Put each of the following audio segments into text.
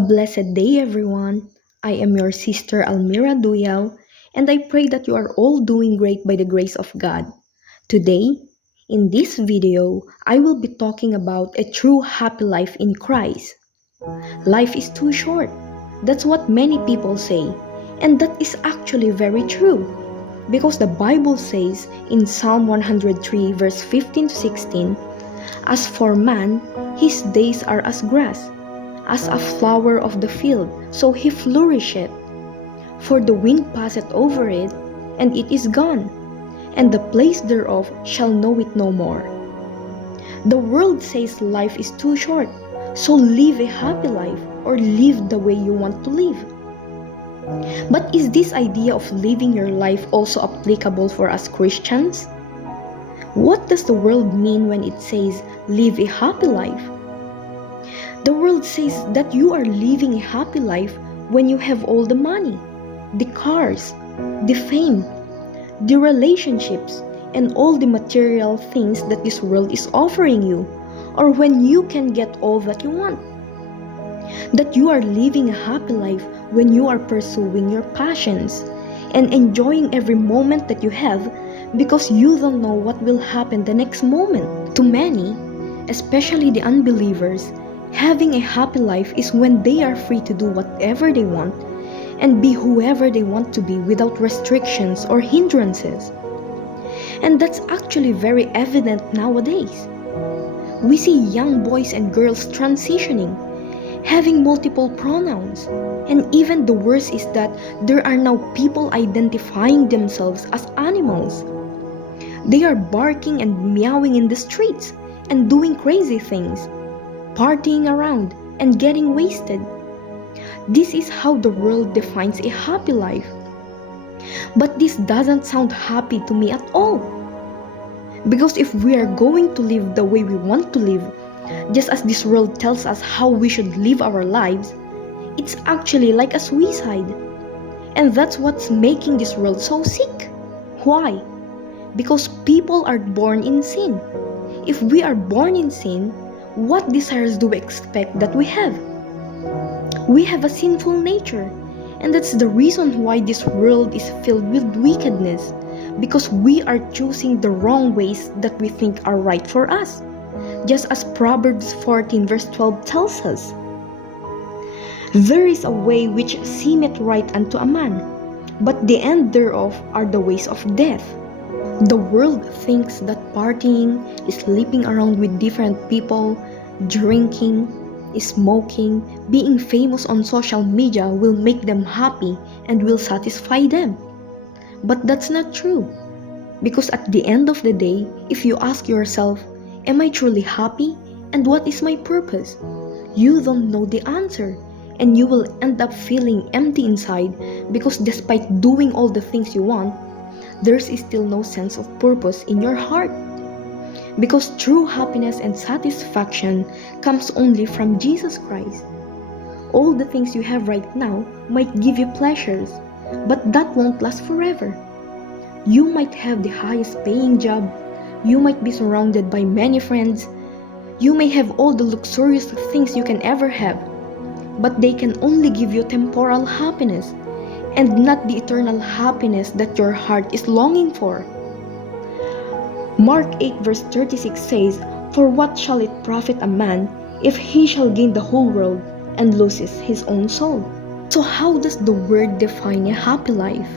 A blessed day, everyone. I am your sister Almira Duyao, and I pray that you are all doing great by the grace of God. Today, in this video, I will be talking about a true happy life in Christ. Life is too short. That's what many people say, and that is actually very true. Because the Bible says in Psalm 103, verse 15 to 16, "As for man, his days are as grass, as a flower of the field, so he flourisheth. For the wind passeth over it, and it is gone, and the place thereof shall know it no more." The world says life is too short, so live a happy life or live the way you want to live. But is this idea of living your life also applicable for us Christians? What does the world mean when it says live a happy life? The world says that you are living a happy life when you have all the money, the cars, the fame, the relationships, and all the material things that this world is offering you, or when you can get all that you want. That you are living a happy life when you are pursuing your passions and enjoying every moment that you have because you don't know what will happen the next moment. To many, especially the unbelievers, having a happy life is when they are free to do whatever they want and be whoever they want to be without restrictions or hindrances. And that's actually very evident nowadays. We see young boys and girls transitioning, having multiple pronouns, and even the worst is that there are now people identifying themselves as animals. They are barking and meowing in the streets and doing crazy things, partying around and getting wasted. This is how the world defines a happy life. But this doesn't sound happy to me at all. Because if we are going to live the way we want to live, just as this world tells us how we should live our lives, it's actually like a suicide. And that's what's making this world so sick. Why? Because people are born in sin. If we are born in sin, what desires do we expect that we have? We have a sinful nature, and that's the reason why this world is filled with wickedness, because we are choosing the wrong ways that we think are right for us, just as Proverbs 14 verse 12 tells us. "There is a way which seemeth right unto a man, but the end thereof are the ways of death." The world thinks that partying, sleeping around with different people, drinking, smoking, being famous on social media will make them happy and will satisfy them. But that's not true. Because at the end of the day, if you ask yourself, am I truly happy? And what is my purpose? You don't know the answer, and you will end up feeling empty inside because despite doing all the things you want, there's still no sense of purpose in your heart. Because true happiness and satisfaction comes only from Jesus Christ. All the things you have right now might give you pleasures, but that won't last forever. You might have the highest paying job, you might be surrounded by many friends, you may have all the luxurious things you can ever have, but they can only give you temporal happiness and not the eternal happiness that your heart is longing for. Mark 8 verse 36 says, "For what shall it profit a man if he shall gain the whole world and loses his own soul?" So how does the word define a happy life?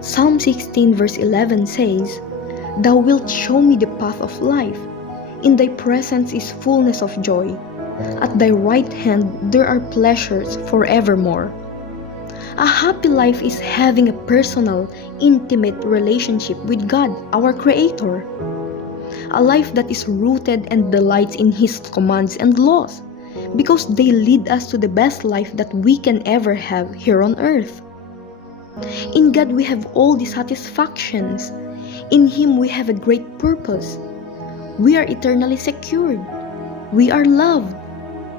Psalm 16 verse 11 says, "Thou wilt show me the path of life. In thy presence is fullness of joy. At thy right hand there are pleasures forevermore." A happy life is having a personal, intimate relationship with God, our Creator. A life that is rooted and delights in His commands and laws, because they lead us to the best life that we can ever have here on earth. In God we have all the satisfactions. In Him we have a great purpose. We are eternally secured. We are loved.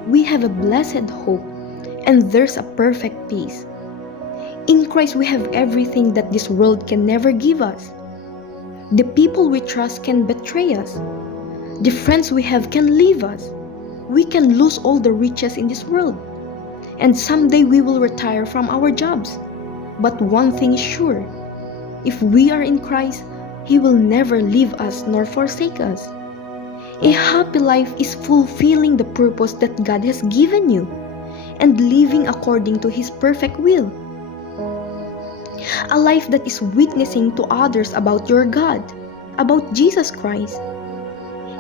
We have a blessed hope. And there's a perfect peace. In Christ we have everything that this world can never give us. The people we trust can betray us. The friends we have can leave us. We can lose all the riches in this world. and someday we will retire from our jobs. But one thing is sure, if we are in Christ, He will never leave us nor forsake us. A happy life is fulfilling the purpose that God has given you and living according to His perfect will. A life that is witnessing to others about your God, about Jesus Christ.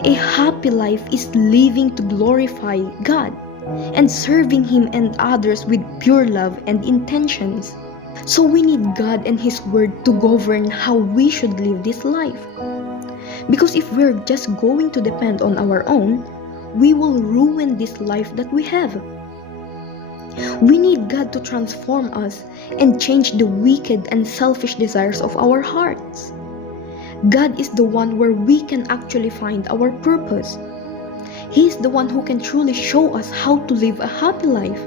A happy life is living to glorify God and serving Him and others with pure love and intentions. So we need God and His Word to govern how we should live this life. Because if we're just going to depend on our own, we will ruin this life that we have. We need God to transform us and change the wicked and selfish desires of our hearts. God is the one where we can actually find our purpose. He is the one who can truly show us how to live a happy life.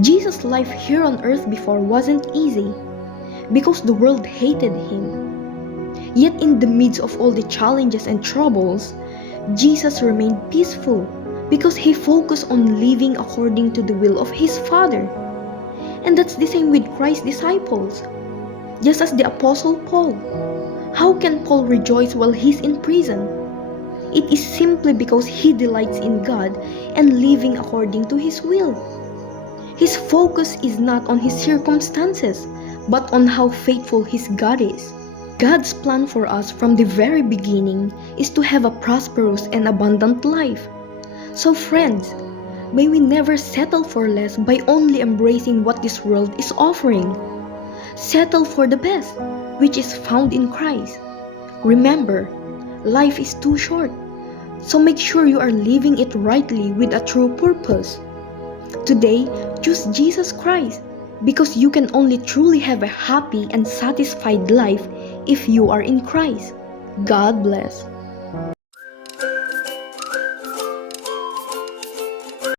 Jesus' life here on earth before wasn't easy because the world hated Him. Yet in the midst of all the challenges and troubles, Jesus remained peaceful because He focused on living according to the will of His Father. And that's the same with Christ's disciples. Just as the Apostle Paul. How can Paul rejoice while he's in prison? It is simply because he delights in God and living according to His will. His focus is not on his circumstances, but on how faithful his God is. God's plan for us from the very beginning is to have a prosperous and abundant life. So friends, may we never settle for less by only embracing what this world is offering. Settle for the best, which is found in Christ. Remember, life is too short, so make sure you are living it rightly with a true purpose. Today, choose Jesus Christ, because you can only truly have a happy and satisfied life if you are in Christ. God bless.